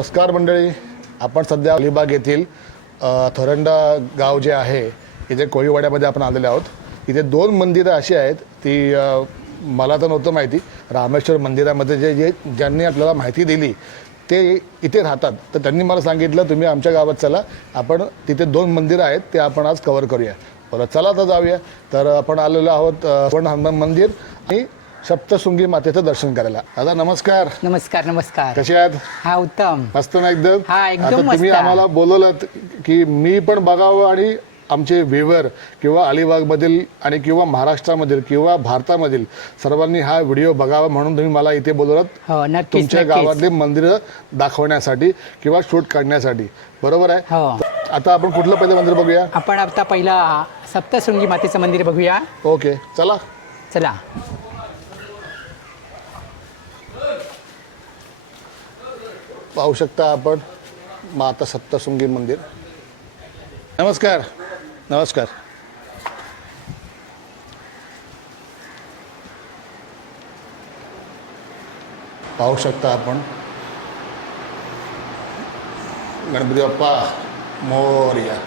नमस्कार मंडळी, आपण सध्या अलिबाग येथील थोरंडा गाव जे आहे इथे कोळीवाड्यामध्ये आपण आलेले आहोत। इथे दोन मंदिरं अशी आहेत ती मला तर नव्हतं माहिती। रामेश्वर मंदिरामध्ये जे ज्यांनी आपल्याला माहिती दिली ते इथे राहतात, तर त्यांनी मला सांगितलं तुम्ही आमच्या गावात चला, आपण तिथे दोन मंदिरं आहेत ते आपण आज कव्हर करूया। बरं चला तर जाऊया। तर आपण आलेलो आहोत हनुमान मंदिर आणि सप्तशृंगी मातेचं दर्शन करायला। दादा नमस्कार। नमस्कार नमस्कार। कसे आहात? हा उत्तम, मस्त ना एकदम। हा एकदम आता मस्त। तुम्ही आम्हाला बोलवलं की मी पण बघावं आणि आमचे व्ह्यूअर किंवा अलिबागमधील आणि किंवा महाराष्ट्रामधील किंवा भारतामधील सर्वांनी हा व्हिडिओ बघावा म्हणून तुम्ही मला इथे बोलवलात। हो नक्कीच, तुमच्या गावातले मंदिरं दाखवण्यासाठी किंवा शूट काढण्यासाठी, बरोबर आहे? हो। आता आपण कुठलं पहिलं मंदिर बघूया? आपण आता पहिला सप्तशृंगी मातेचं मंदिर बघूया। ओके चला चला। पाहू शकता आपण माता सप्तशृंगी मंदिर। नमस्कार नमस्कार। पाहू शकता आपण गणपती बाप्पा मोरया,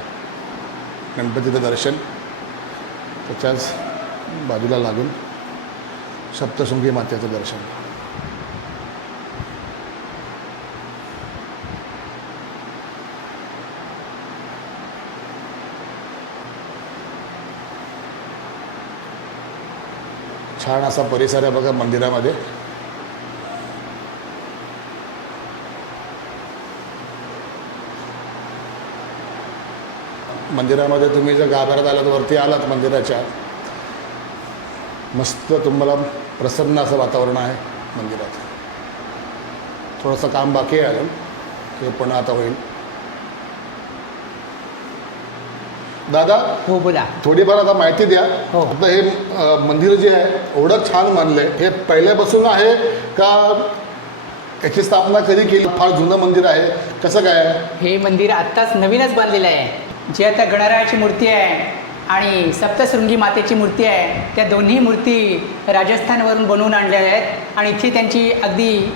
गणपतीचं दर्शन, त्याच्याच बाजूला लागून सप्तशृंगी मातेचं दर्शन। छान असा परिसर आहे बघा मंदिरामध्ये। मंदिरामध्ये तुम्ही जर गाभाऱ्यात आलात, वरती आलात मंदिराच्या, मस्त तुम्हाला प्रसन्न असं वातावरण आहे मंदिरात। थोडंसं काम बाकी आहे अजून, ते पण आता होईल। दादा हो बोला। थोडीफार आता माहिती द्या। हो। आता हे मंदिर जे आहे एवढं छान मानलंय, हे पहिल्यापासून आहे का याची स्थापना कधी केली? फार जुनं मंदिर आहे, कसं काय? हे मंदिर आत्ताच नवीनच बांधलेलं आहे। जे आता गणरायाची मूर्ती आहे आणि सप्तशृंगी मातेची मूर्ती आहे, त्या दोन्ही मूर्ती राजस्थानवरून बनवून आणलेल्या आहेत आणि इथे त्यांची अगदी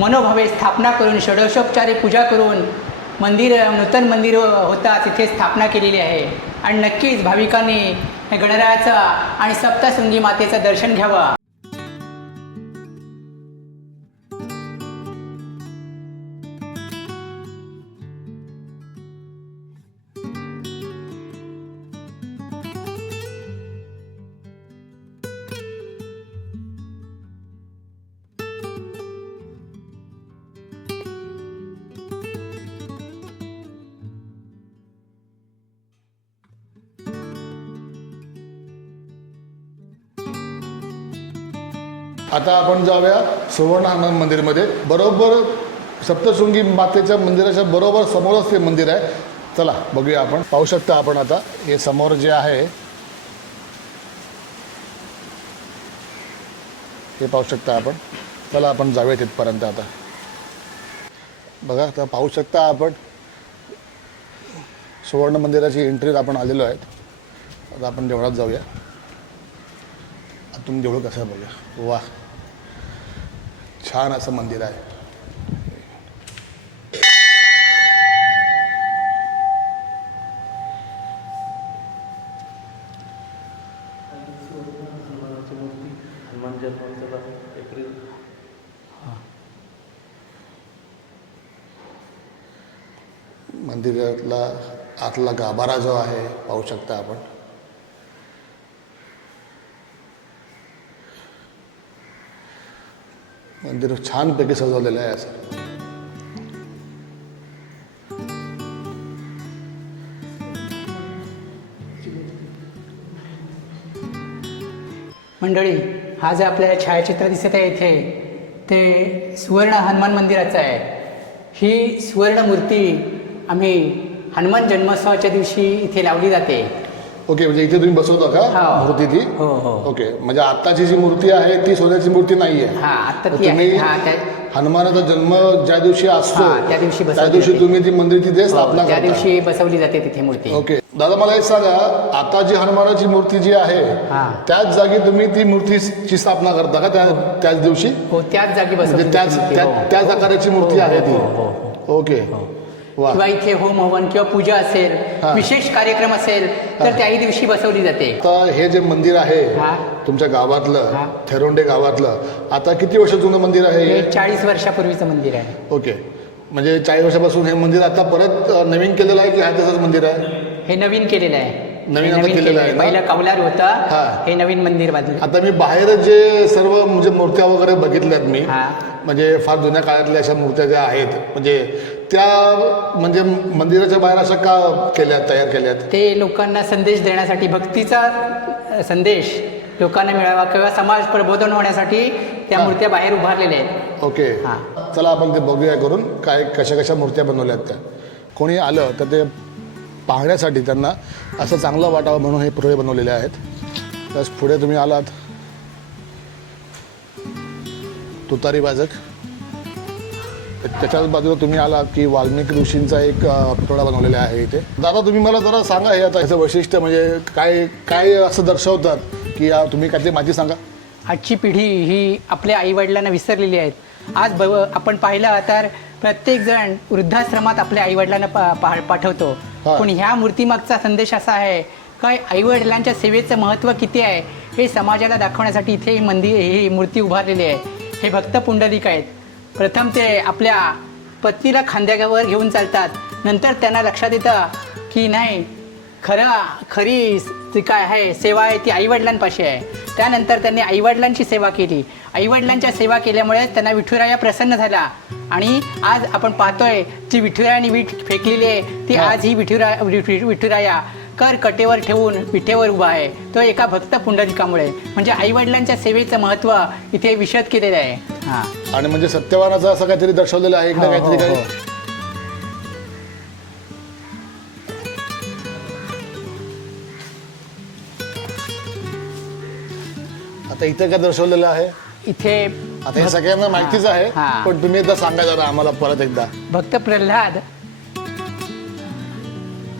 मनोभावे स्थापना करून षोडशोपचारे पूजा करून मंदिर, नूतन मंदिर होता तिथे स्थापना केलेली आहे। आणि नक्कीच भाविकांनी हे गणरायाचं आणि सप्तशृंगी मातेचं दर्शन घ्यावं। आता आपण जाऊया सुवर्ण हनुमान मंदिरमध्ये। बरोबर सप्तशृंगी मातेच्या मंदिराच्या बरोबर समोरच ते मंदिर आहे। चला बघूया आपण। पाहू शकता आपण आता हे समोर जे आहे हे पाहू शकता आपण। चला आपण जाऊया तिथपर्यंत। आता बघा, आता पाहू शकता आपण सुवर्ण मंदिराची एंट्रीत आपण आलेलो आहेत। आता आपण देवळात जाऊया। आतून देऊळ कसं बघूया। वा, छान असं मंदिर आहे। मंदिरातला आतला गाभारा जो आहे पाहू शकता आपण। मंदिर छानपैकी सजवलेलं आहे असं। मंडळी, हा जे आपल्याला छायाचित्र दिसत आहे इथे ते सुवर्ण हनुमान मंदिराचं आहे। ही सुवर्ण मूर्ती आम्ही हनुमान जन्मोत्सवाच्या दिवशी इथे लावली जाते। ओके, म्हणजे इथे तुम्ही बसवता का मूर्ती ती? हो हो। ओके, म्हणजे आत्ताची जी मूर्ती आहे ती सोन्याची मूर्ती नाही आहे? हा, आता ती तुम्ही आहे। हनुमानाचा जन्म ज्या दिवशी असतो त्या दिवशी त्या दिवशी तुम्ही ती मंदिर तिथे स्थापना त्या करता? दिवशी बसवली जाते तिथे मूर्ती। ओके दादा, मला एक सांगा, आता जी हनुमानाची मूर्ती जी आहे त्याच जागी तुम्ही ती मूर्तीची स्थापना करता का त्याच दिवशी? हो, त्याच जागी बसवली, त्याच आकाराची मूर्ती आहे ती? ओके वा किंवा इथे होम हवन किंवा पूजा असेल, हा. विशेष कार्यक्रम असेल तर त्याही दिवशी बसवली जाते. आता हे जे मंदिर आहे हा. तुमच्या गावातलं हा. थेरोंडे गावातलं आता किती वर्ष जुनं मंदिर आहे हे हे? 40 वर्षापूर्वीचं मंदिर आहे. ओके म्हणजे 40 वर्षापासून हे मंदिर आता परत नवीन केलेलं आहे की हा तसंच मंदिर आहे? हे नवीन केलेलं आहे. नवीन हे आता केलेलं आहे ना? पहिलं कौलार हा. होतं, हे नवीन मंदिर बांधलं. आता मी बाहेर जे सर्व म्हणजे मूर्त्या वगैरे बघितल्यात मी हा. म्हणजे फार जुन्या काळातल्या अशा मूर्त्या ज्या आहेत म्हणजे त्या म्हणजे मंदिराच्या बाहेर अशा का केल्यात तयार केल्यात? ते लोकांना संदेश देण्यासाठी, भक्तीचा संदेश लोकांना मिळावा किंवा समाज प्रबोधन होण्यासाठी त्या हा. मूर्त्या बाहेर उभारलेल्या आहेत. ओके हा. चला आपण ते बघूया करून काय कशा कशा मूर्त्या बनवल्यात त्या. कोणी आलं तर ते पाहण्यासाठी त्यांना असं चांगलं वाटावं म्हणून हे पुतळे बनवलेले आहेत. प्लस पुढे तुम्ही आलात तुतारी वाजक, त्याच्याच बाजूला तुम्ही आलात की वाल्मिकी ऋषींचा एक पुतळा बनवलेला आहे इथे. दादा तुम्ही मला जरा सांगा हे आता याचं वैशिष्ट्य म्हणजे काय काय असं दर्शवतात की तुम्ही काहीतरी माहिती सांगा. आजची पिढी ही आपल्या आईवडिलांना विसरलेली आहेत. आज आपण पाहिलं तर प्रत्येकजण वृद्धाश्रमात आपल्या आईवडिलांना पाठवतो. हा. पण ह्या मूर्तीमागचा संदेश असा आहे काय आईवडिलांच्या सेवेचं महत्त्व किती आहे हे समाजाला दाखवण्यासाठी इथे ही मूर्ती उभारलेली आहे. हे भक्त पुंडलिक आहेत. प्रथम ते आपल्या पत्नीला खांद्यावर घेऊन चालतात, नंतर त्यांना लक्षात येतं की नाही खरी ती काय आहे सेवा आहे ती आईवडिलांपाशी आहे. त्यानंतर त्यांनी आईवडिलांची सेवा केली. आईवडिलांच्या सेवा केल्यामुळे त्यांना विठुराया प्रसन्न झाला आणि आज आपण पाहतोय जी विठुरायाने वीट फेकलेली आहे ती हा. आज ही विठुराया कर कटेवर ठेवून विठेवर उभा आहे. तो एका भक्त पुंडलिकामुळे. म्हणजे आईवडिलांच्या सेवेचं महत्त्व इथे विशद केलेलं आहे. हां आणि म्हणजे सत्यवानाचं असं काहीतरी दर्शवलेलं आहे इकडे काहीतरी काही? आता इथे काय दर्शवलेलं आहे? इथे आता हे सगळ्यांना माहितीच आहे हां. पण तुम्ही एकदा सांगा जरा आम्हाला परत एकदा. भक्त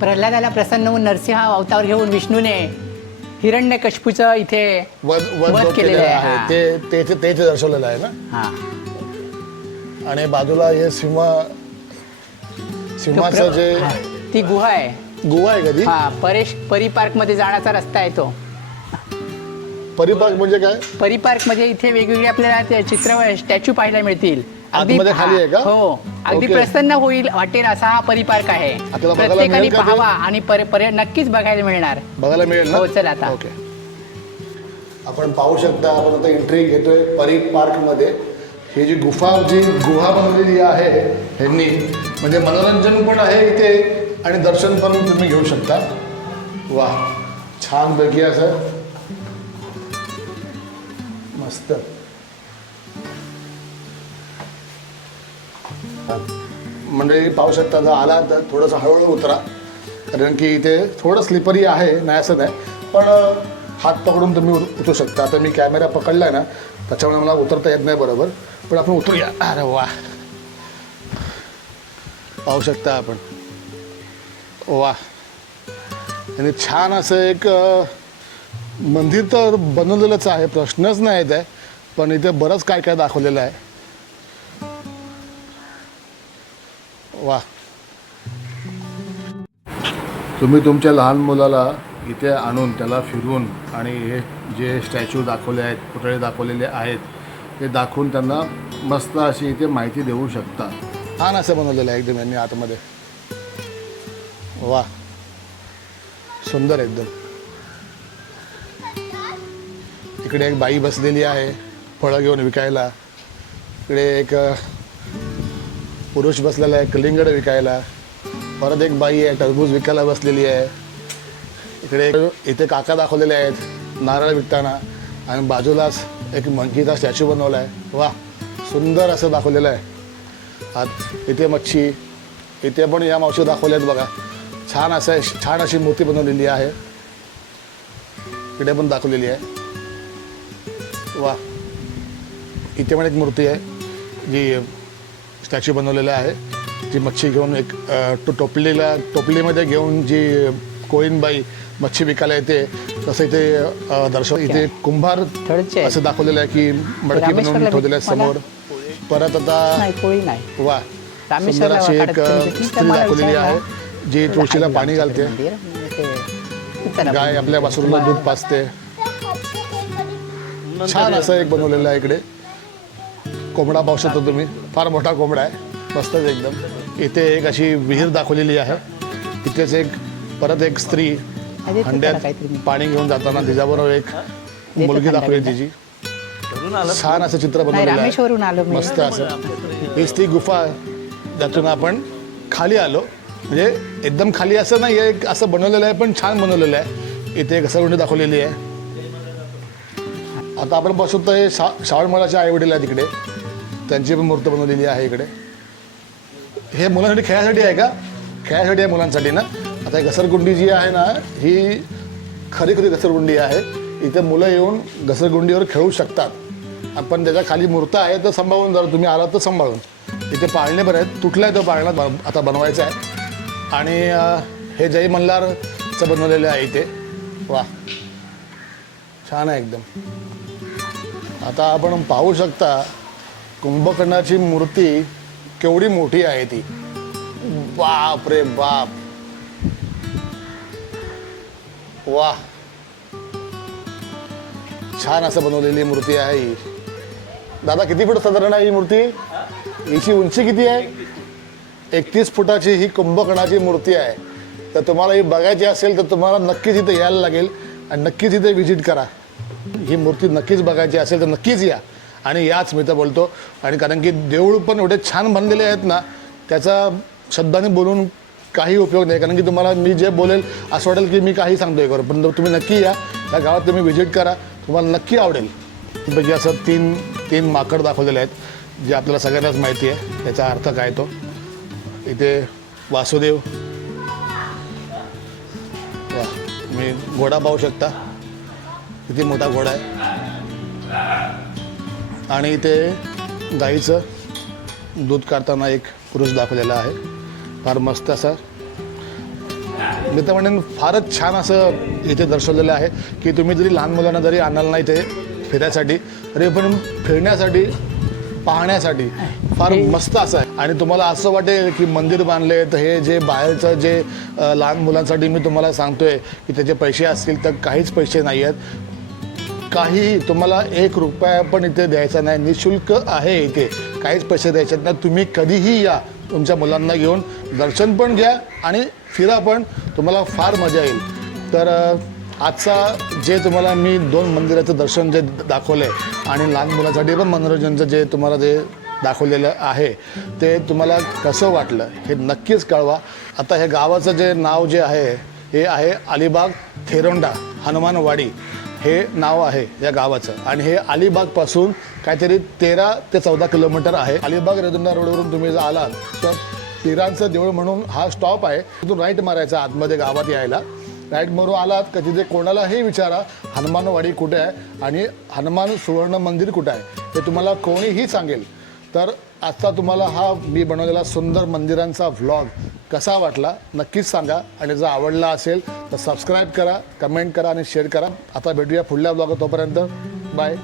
प्रल्हादाला प्रसन्न होऊन नरसिंह अवतार घेऊन विष्णूने हिरण्यकश्यपूचं इथे वध वध जो केलेलं केलेला आहे. आहे हां. ते दर्शवलेलं आहे ना. हां आणि बाजूला हे सिंहाचं जे हां. ती गुहा आहे. गुहा आहे कधी हा परिपार्क मध्ये जाण्याचा रस्ता आहे तो. परिपाक म्हणजे काय? परिपार्क म्हणजे इथे वेगवेगळे आपल्याला ते चित्र स्टॅच्यू पाहायला मिळतील. आतमध्ये खाली आहे का? हो अगदी ओके. प्रसन्न होईल वाटेल असा हा परिपार्क आहे. आपल्याला बघायला प्रत्येकाने मिळेल का ते? पाहावा आणि नक्कीच बघायला मिळणार. बघायला मिळेल ना? हो, चल आता. ओके. आपण पाहू शकता आपण आता एंट्री घेतोय परी पार्क मध्ये. ही जी गुहा बनवलेली आहे ह्यांनी म्हणजे मनोरंजन पण आहे इथे आणि दर्शन पण तुम्ही घेऊ शकता. वा छान पैकी असं मस्त. मंडळी पाहू शकता जर आला तर थोडंसं हळूहळू उतरा कारण की इथे थोडं स्लिपरी आहे नाही असं नाही पण हात पकडून तुम्ही उतरू शकता. आता मी कॅमेरा पकडला आहे ना त्याच्यामुळे मला उतरता येत नाही बरोबर पण आपण उतरूया. अरे वा पाहू शकता आपण. वा आणि छान असं एक मंदिर तर बनवलेलंच आहे प्रश्नच नाही येत आहे पण इथे बरंच काय काय दाखवलेलं आहे. वा तुम्ही तुमच्या लहान मुलाला इथे आणून त्याला फिरवून आणि हे जे स्टॅच्यू दाखवले आहेत पुतळे दाखवलेले आहेत ते दाखवून त्यांना मस्त अशी इथे माहिती देऊ शकता. छान असं बनवलेलं आहे एकदम यांनी आतमध्ये. वा सुंदर एकदम. इकडे एक बाई बसलेली आहे फळं घेऊन विकायला. इकडे एक पुरुष बसलेला आहे कलिंगड विकायला. परत एक बाई आहे टरबूज विकायला बसलेली आहे. इथे काका दाखवलेले आहेत नारळ विकताना आणि बाजूलाच एक मंकीचा स्टॅच्यू बनवला आहे. वा सुंदर असं दाखवलेलं आहे. आत इथे मच्छी इथे पण या मावशी दाखवल्या आहेत बघा. छान अशी मूर्ती बनवलेली आहे. इकडे पण दाखवलेली आहे. वा इथे पण एक मूर्ती आहे जी स्टॅच्यू बनवलेला आहे जी मच्छी घेऊन एक टोपलीमध्ये घेऊन जी कोळीणबाई मच्छी विकायला येते तसं इथे दर्शव. इथे कुंभार असं दाखवलेलं आहे की मडकी बनवून ठेवलेलं आहे समोर. परत आता नाही कोळी नाही. वा रामेश्वरला सुंदर अशी एक वाखाडत तुमचं. ठीक आहे, स्त्री मला दाखवलेली विचारलं. आहे जी तुळशीला आहे पाणी आमच्याकडे घालते. मंदिर. ते चला गाय आपल्या वासरूला दूध पाजते. छान असं एक बनवलेलं आहे इकडे. कोंबडा पाहू शकता तुम्ही, फार मोठा कोंबडा आहे, मस्तच एकदम. इथे एक अशी विहीर दाखवलेली आहे. इथेच एक परत एक स्त्री अरे ते त्याला हंड्यात काहीतरी पाणी घेऊन जाताना तिच्याबरोबर एक मुलगी दाखवली तिची. छान असं चित्र नाही, बनवलेलं आहे, रामेश्वरहून आलो मी. मस्त असं. हीच ती गुफा ज्यातून आपण खाली आलो. म्हणजे एकदम खाली असं नाही आहे, एक असं बनवलेलं आहे पण छान बनवलेलं आहे. इथे घसरगुंडी दाखवलेली आहे. आता आपण बसू तर हे श्रावणमालाचे आई वडील आहे तिकडे, त्यांची पण मूर्त बनवलेली आहे इकडे. हे मुलांसाठी खेळासाठी आहे का? खेळासाठी आहे मुलांसाठी ना. आता ही घसरगुंडी जी आहे ना, ही खरी खरी घसरगुंडी आहे. इथे मुलं येऊन घसरगुंडीवर खेळू शकतात. आपण त्याच्या खाली मूर्त आहे तर सांभाळून, जर तुम्ही आलात तर सांभाळून. इथे पाळणे पण आहेत. तुटला आहे तो पाळणा, आता बनवायचा आहे. आणि हे जय मल्हारचं बनवलेलं आहे इथे. वा, छान आहे एकदम. आता आपण पाहू शकता कुंभकर्णाची मूर्ती केवढी मोठी आहे ती. बाप रे बाप, वा, छान असं बनवलेली मूर्ती आहे ही. दादा किती फूट साधारण आहे ही मूर्ती? हिची उंची किती आहे? 31 फुटाची ही कुंभकर्णाची मूर्ती आहे. तर तुम्हाला ही बघायची असेल तर तुम्हाला नक्कीच इथे यायला लागेल आणि नक्कीच इथे व्हिजिट करा. ही मूर्ती नक्कीच बघायची असेल तर नक्कीच या. आणि याच मी तर बोलतो. आणि कारण की देऊळ पण एवढे छान बनलेले आहेत ना, त्याचा शब्दाने बोलून काही उपयोग नाही. कारण की तुम्हाला मी जे बोलेल असं वाटेल की मी काही सांगतोय करू, पण तुम्ही नक्की या. त्या गावात तुम्ही व्हिजिट करा, तुम्हाला नक्की आवडेल. म्हणजे असं तीन माकड दाखवलेले आहेत, जे आपल्याला सगळ्यांनाच माहिती आहे त्याचा अर्थ काय तो. इथे वासुदेव, वा, तुम्ही घोडा पाहू शकता, किती मोठा घोडा आहे. आणि इथे गाईचं दूध काढताना एक पुरुष दाखवलेला आहे, फार मस्त असा. मी तर म्हणेन फारच छान असं इथे दर्शवलेलं आहे की तुम्ही जरी लहान मुलांना जरी आणाल नाही ते फिरायसाठी, तरी पण फिरण्यासाठी, पाहण्यासाठी फार मस्त असं आहे. आणि तुम्हाला असं वाटेल की मंदिर बांधले तर हे जे बाहेरचं जे लहान मुलांसाठी मी तुम्हाला सांगतोय की त्याचे पैसे असतील, तर काहीच पैसे नाही आहेत. काही तुम्हाला 1 रुपया पण इथे द्यायचा नाही, निशुल्क आहे इथे, काहीच पैसे द्यायचे नाही. तुम्ही कधीही या, तुमच्या मुलांना घेऊन दर्शन पण घ्या आणि फिरा पण, तुम्हाला फार मजा येईल. तर आजचा जे तुम्हाला मी 2 मंदिराचं दर्शन जे दाखवलं आहे आणि लहान मुलांसाठी पण मनोरंजनचं जे तुम्हाला जे दाखवलेलं आहे ते तुम्हाला कसं वाटलं हे नक्कीच कळवा. आता हे गावाचं जे नाव जे आहे हे आहे अलिबाग थेरोंडा हनुमानवाडी हे नाव आहे या गावाचं. आणि हे अलिबागपासून काहीतरी 13 ते 14 किलोमीटर आहे. अलिबाग रेदुंडा रोडवरून तुम्ही जर आलात तर पिरांचं देऊळ म्हणून हा स्टॉप आहे, तिथून राईट मारायचा आतमध्ये गावात यायला. राईट मारून आलात का तिथे कोणालाही विचारा हनुमानवाडी कुठे आहे आणि हनुमान सुवर्ण मंदिर कुठे आहे, हे तुम्हाला कोणीही सांगेल. तर आजचा तुम्हाला हा मी बनवलेला सुंदर मंदिरांचा व्लॉग कसा वाटला नक्कीच सांगा. आणि जर आवडला असेल तर सबस्क्राईब करा, कमेंट करा आणि शेअर करा. आता भेटूया पुढल्या व्लॉग, तोपर्यंत बाय.